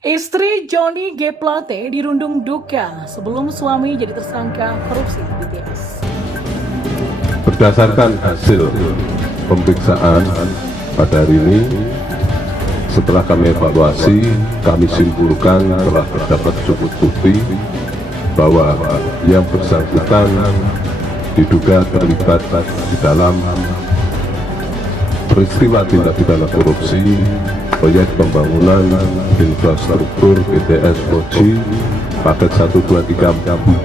Istri Johnny G. Plate dirundung duka sebelum suami jadi tersangka korupsi BTS. Berdasarkan hasil pemeriksaan pada hari ini, setelah kami evaluasi, kami simpulkan telah terdapat cukup bukti bahwa yang bersangkutan diduga terlibat di dalam peristiwa tindak pidana korupsi proyek pembangunan infrastruktur BTS 4G paket 1, 2, 3,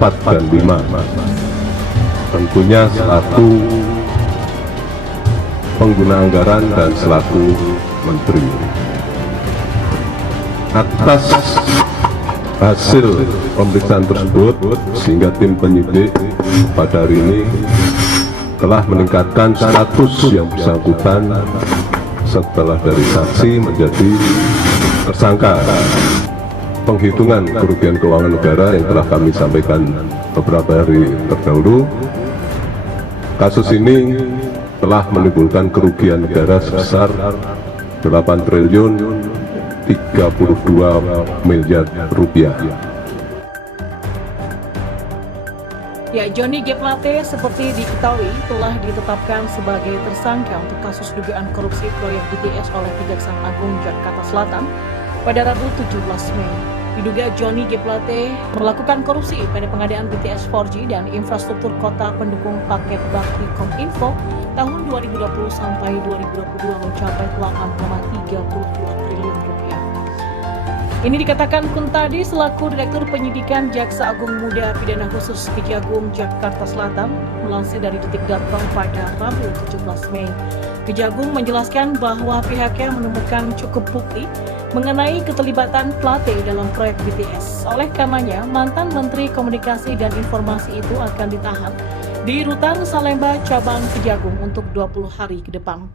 4, dan 5. Tentunya selaku pengguna anggaran dan selaku menteri. Atas hasil pemeriksaan tersebut, sehingga tim penyidik pada hari ini telah meningkatkan status yang bersangkutan setelah dari saksi menjadi tersangka. Penghitungan kerugian keuangan negara yang telah kami sampaikan beberapa hari terdahulu, kasus ini telah menimbulkan kerugian negara sebesar 8 triliun 32 miliar rupiah. Ya, Johnny G. Plate seperti diketahui telah ditetapkan sebagai tersangka untuk kasus dugaan korupsi proyek BTS oleh Kejaksaan Agung Jakarta Selatan pada Rabu 17 Mei. Diduga Johnny G. Plate melakukan korupsi pada pengadaan BTS 4G dan infrastruktur kota pendukung paket bakti Kominfo tahun 2020 sampai 2022 mencapai 8,32 triliun rupiah. Ini dikatakan Kuntadi selaku Direktur Penyidikan Jaksa Agung Muda Pidana Khusus Kejagung Jakarta Selatan melansir dari Detik.com pada Rabu 17 Mei. Kejagung menjelaskan bahwa pihaknya menemukan cukup bukti mengenai keterlibatan Plate dalam proyek BTS. Oleh karenanya, mantan Menteri Komunikasi dan Informasi itu akan ditahan di Rutan Salemba Cabang Kejagung untuk 20 hari ke depan.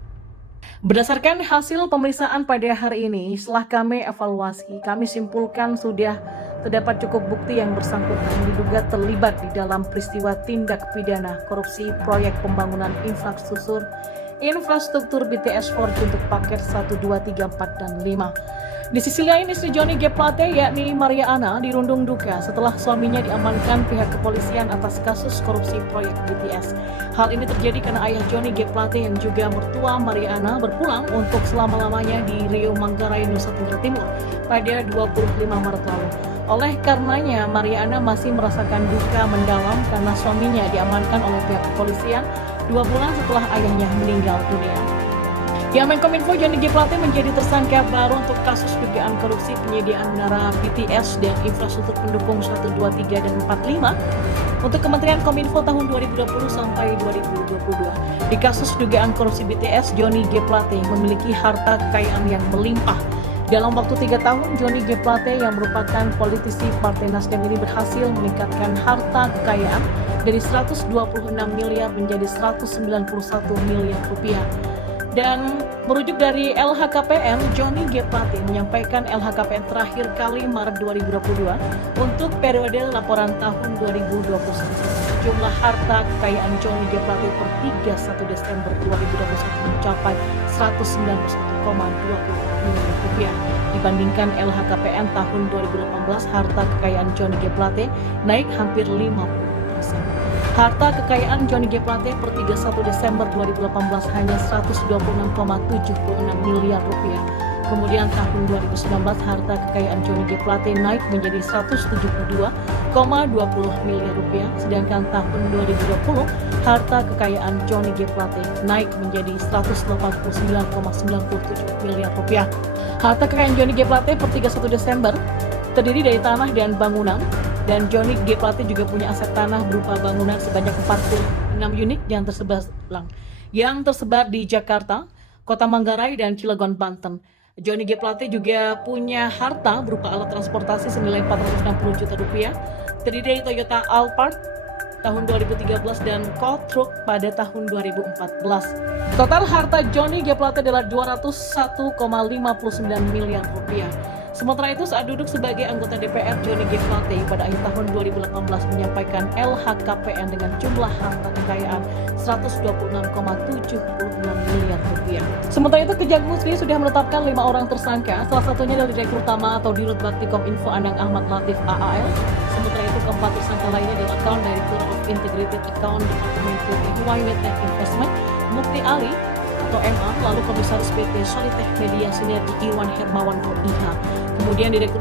Berdasarkan hasil pemeriksaan pada hari ini, setelah kami evaluasi, kami simpulkan sudah terdapat cukup bukti yang bersangkutan diduga terlibat di dalam peristiwa tindak pidana korupsi proyek pembangunan infrastruktur BTS 4G untuk paket 1, 2, 3, 4, dan 5. Di sisi lain, istri Johnny G. Plate yakni Maria Ana dirundung duka setelah suaminya diamankan pihak kepolisian atas kasus korupsi proyek BTS. Hal ini terjadi karena ayah Johnny G. Plate yang juga mertua Maria Ana berpulang untuk selama-lamanya di Riau Manggarai, Nusa Tenggara Timur pada 25 Maret lalu. Oleh karenanya, Maria Ana masih merasakan duka mendalam karena suaminya diamankan oleh pihak kepolisian 2 bulan setelah ayahnya meninggal dunia. Ya, Menkominfo Johnny G. Plate menjadi tersangka baru untuk kasus dugaan korupsi penyediaan menara BTS dan infrastruktur pendukung 1, 2, 3, dan 4, 5 untuk Kementerian Kominfo tahun 2020 sampai 2022. Di kasus dugaan korupsi BTS, Johnny G. Plate memiliki harta kekayaan yang melimpah. Dalam waktu 3 tahun, Johnny G. Plate yang merupakan politisi Partai Nasdem ini berhasil meningkatkan harta kekayaan dari 126 miliar menjadi 191 miliar rupiah. Dan merujuk dari LHKPN, Johnny G. Plate menyampaikan LHKPN terakhir kali Maret 2022 untuk periode laporan tahun 2021. Jumlah harta kekayaan Johnny G. Plate per 31 Desember 2021 mencapai 191,20 miliar rupiah. Dibandingkan LHKPN tahun 2018, harta kekayaan Johnny G. Plate naik hampir 50%. Harta kekayaan Johnny G. Plate per 31 Desember 2018 hanya 126,76 miliar rupiah. Kemudian tahun 2019 harta kekayaan Johnny G. Plate naik menjadi 172,20 miliar rupiah, sedangkan tahun 2020 harta kekayaan Johnny G. Plate naik menjadi 189,97 miliar rupiah. Harta kekayaan Johnny G. Plate per 31 Desember terdiri dari tanah dan bangunan. Dan Johnny G. Plate juga punya aset tanah berupa bangunan sebanyak 46 unit yang tersebar di Jakarta, Kota Manggarai, dan Cilegon, Banten. Johnny G. Plate juga punya harta berupa alat transportasi senilai 460 juta rupiah, terdiri dari Toyota Alphard tahun 2013 dan Colt Truck pada tahun 2014. Total harta Johnny G. Plate adalah 201,59 miliar rupiah. Sementara itu, saat duduk sebagai anggota DPR, Johnny G. Plate pada akhir tahun 2018 menyampaikan LHKPN dengan jumlah harta kekayaan 126,76 miliar rupiah. Sementara itu, Kejagung Sri sudah menetapkan 5 orang tersangka, salah satunya dari Direktur Utama atau Dirut Baktikom Info Anang Ahmad Latif AAL. Sementara itu, keempat tersangka lainnya adalah Account Director of Integrated Account Departemen Putih Waywetek Investment, Mukti Ali atau MA, lalu Komisaris PT Solitech Media Sinergi Iwan Hermawan atau IH. Kemudian Direktur